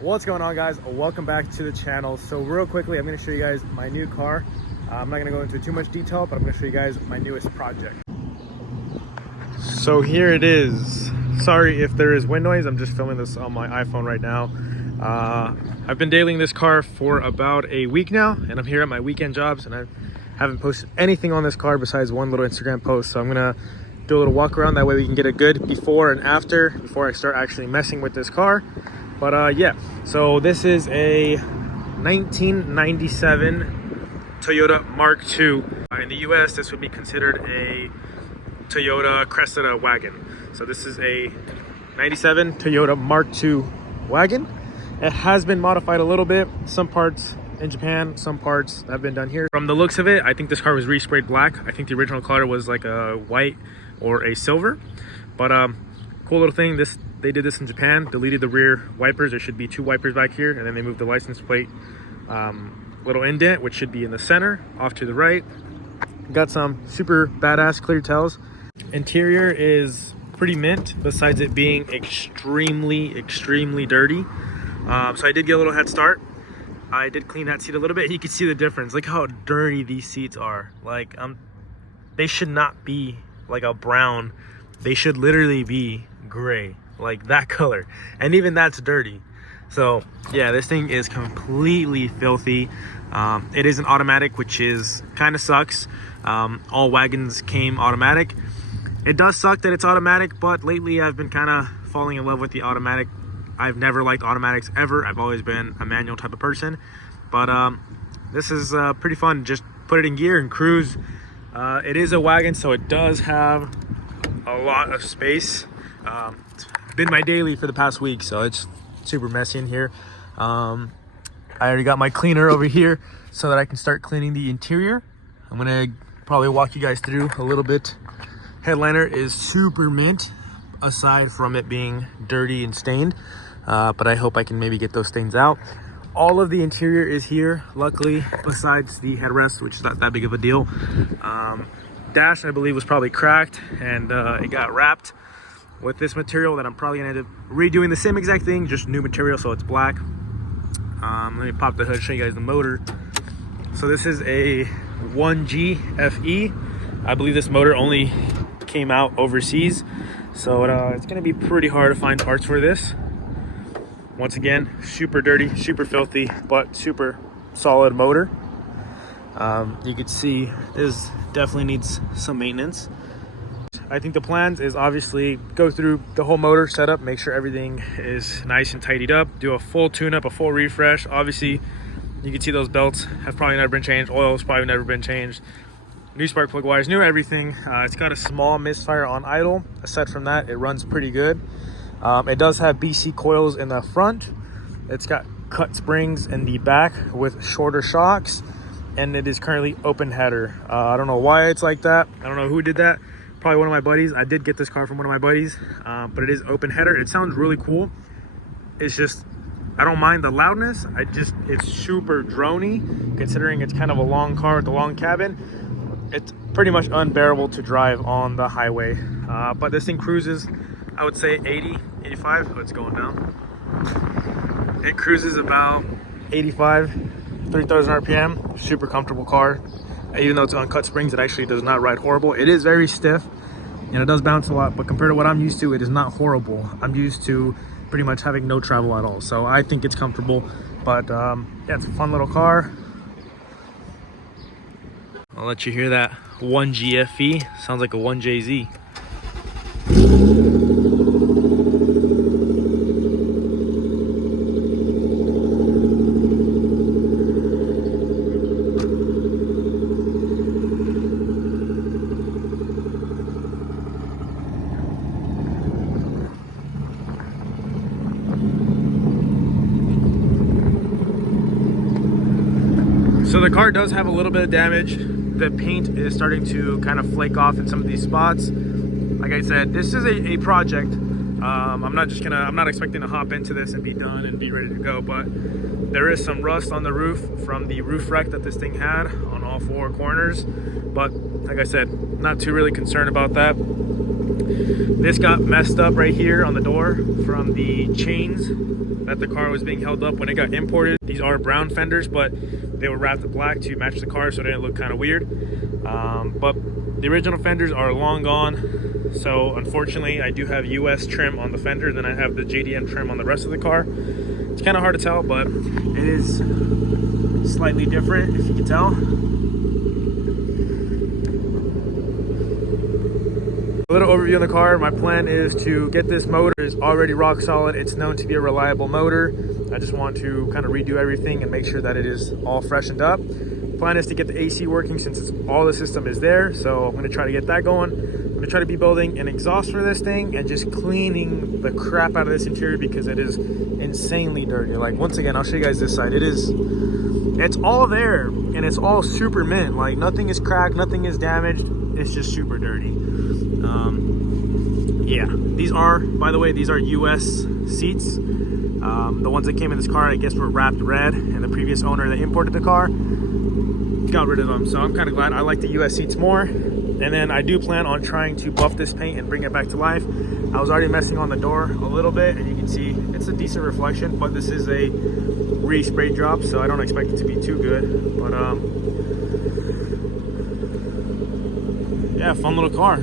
What's going on, guys? Welcome back to the channel. So real quickly, I'm going to show you guys my new car. I'm not going to go into too much detail, but I'm going to show you guys my newest project. So here it is. Sorry if there is wind noise. I'm just filming this on my iPhone right now. I've been detailing this car for about a week now, and I'm here at my weekend jobs, and I haven't posted anything on this car besides one little Instagram post. So I'm going to do a little walk around. That way we can get a good before and after before I start actually messing with this car. But yeah, so this is a 1997 Toyota Mark II. In the US, this would be considered a Toyota Cressida wagon. So this is a 97 Toyota Mark II wagon. It has been modified a little bit. Some parts in Japan, some parts have been done here. From the looks of it, I think this car was resprayed black. I think the original color was like a white or a silver. But cool little thing, they did this in Japan, deleted the rear wipers. There should be two wipers back here, and then they moved the license plate little indent, which should be in the center, off to the right. Got some super badass clear tails. Interior is pretty mint, besides it being extremely dirty. So I did get a little head start. I did clean that seat a little bit. You can see the difference. Look how dirty these seats are. Like, they should not be like a brown. They should literally be gray, like that color, and even that's dirty. So yeah, this thing is completely filthy. It is an automatic, which is kind of sucks. All wagons came automatic. It does suck that it's automatic, but lately I've been kind of falling in love with the automatic. I've never liked automatics ever. I've always been a manual type of person, but this is pretty fun. Just put it in gear and cruise. It is a wagon, so it does have a lot of space. It's been my daily for the past week, so it's super messy in here. I already got my cleaner over here so that I can start cleaning the interior. I'm gonna probably walk you guys through a little bit. Headliner is super mint, aside from it being dirty and stained, but I hope I can maybe get those stains out. All of the interior is here, luckily, besides the headrest, which is not that big of a deal. Dash, I believe, was probably cracked, and it got wrapped with this material that I'm probably gonna end up redoing the same exact thing, just new material, so it's black. Let me pop the hood, show you guys the motor. So this is a 1G FE. I believe this motor only came out overseas, so it's gonna be pretty hard to find parts for this. Once again, super dirty, super filthy, but super solid motor. You can see this definitely needs some maintenance. I think the plans is obviously go through the whole motor setup, make sure everything is nice and tidied up, do a full tune-up, a full refresh. Obviously, you can see those belts have probably never been changed. Oil's probably never been changed. New spark plug wires, new everything. It's got a small misfire on idle. Aside from that, it runs pretty good. It does have BC coils in the front. It's got cut springs in the back with shorter shocks, and it is currently open header. I don't know why it's like that. I don't know who did that. Probably one of my buddies. I did get this car from one of my buddies, but it is open header. It sounds really cool. It's just, I don't mind the loudness. It's super drony, considering it's kind of a long car with a long cabin. It's pretty much unbearable to drive on the highway. But this thing cruises, I would say 80, 85. Oh, it's going down. It cruises about 85, 3,000 RPM. Super comfortable car. Even though it's on cut springs, it actually does not ride horrible. It is very stiff and it does bounce a lot, but compared to what I'm used to, it is not horrible. I'm used to pretty much having no travel at all, so I think it's comfortable. But yeah, it's a fun little car. I'll let you hear that 1G FE. Sounds like a 1JZ. So the car does have a little bit of damage. The paint is starting to kind of flake off in some of these spots. Like I said, this is a project I'm not expecting to hop into this and be done and be ready to go, but there is some rust on the roof from the roof wreck that this thing had on all four corners. But like I said, not too really concerned about that. This got messed up right here on the door from the chains that the car was being held up when it got imported. These are brown fenders, but they were wrapped in black to match the car, so they didn't look kind of weird. But the original fenders are long gone, so unfortunately I do have US trim on the fender, then I have the JDM trim on the rest of the car. It's kind of hard to tell, but it is slightly different, if you can tell. A little overview on the car. My plan is to get this motor. Is already rock solid. It's known to be a reliable motor. I just want to kind of redo everything and make sure that it is all freshened up. Plan is to get the AC working since all the system is there. So I'm going to try to get that going. I'm going to try to be building an exhaust for this thing and just cleaning the crap out of this interior because it is insanely dirty. Like, once again, I'll show you guys this side. It's all there and it's all super mint. Like, nothing is cracked, nothing is damaged. It's just super dirty. Yeah, these are, by the way, these are US seats. The ones that came in this car, I guess, were wrapped red, and the previous owner that imported the car got rid of them. So I'm kind of glad. I like the US seats more. And then I do plan on trying to buff this paint and bring it back to life. I was already messing on the door a little bit, and you can see it's a decent reflection, but this is a re-spray drop, so I don't expect it to be too good. But yeah, fun little car.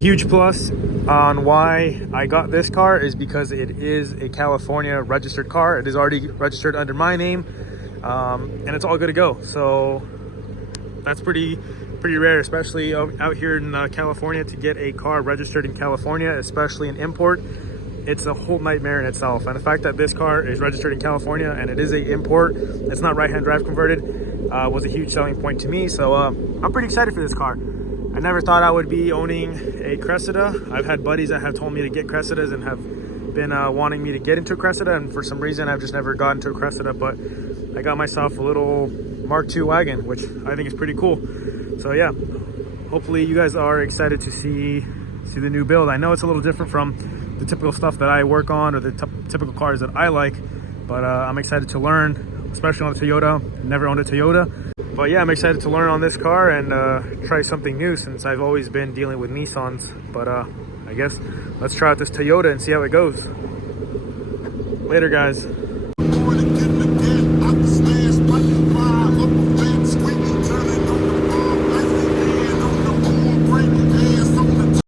Huge plus on why I got this car is because it is a California registered car. It is already registered under my name, and it's all good to go. So that's pretty rare, especially out here in California, to get a car registered in California, especially an import. It's a whole nightmare in itself. And the fact that this car is registered in California and it is a import, it's not right-hand drive converted, was a huge selling point to me. So I'm pretty excited for this car. I never thought I would be owning a Cressida. I've had buddies that have told me to get Cressidas and have been wanting me to get into a Cressida, and for some reason I've just never gotten to a Cressida, but I got myself a little Mark II wagon, which I think is pretty cool. So yeah, hopefully you guys are excited to see the new build. I know it's a little different from the typical stuff that I work on or the typical cars that I like, but I'm excited to learn, especially on the Toyota. Never owned a Toyota. But yeah, I'm excited to learn on this car and try something new since I've always been dealing with Nissans. But I guess let's try out this Toyota and see how it goes. Later, guys.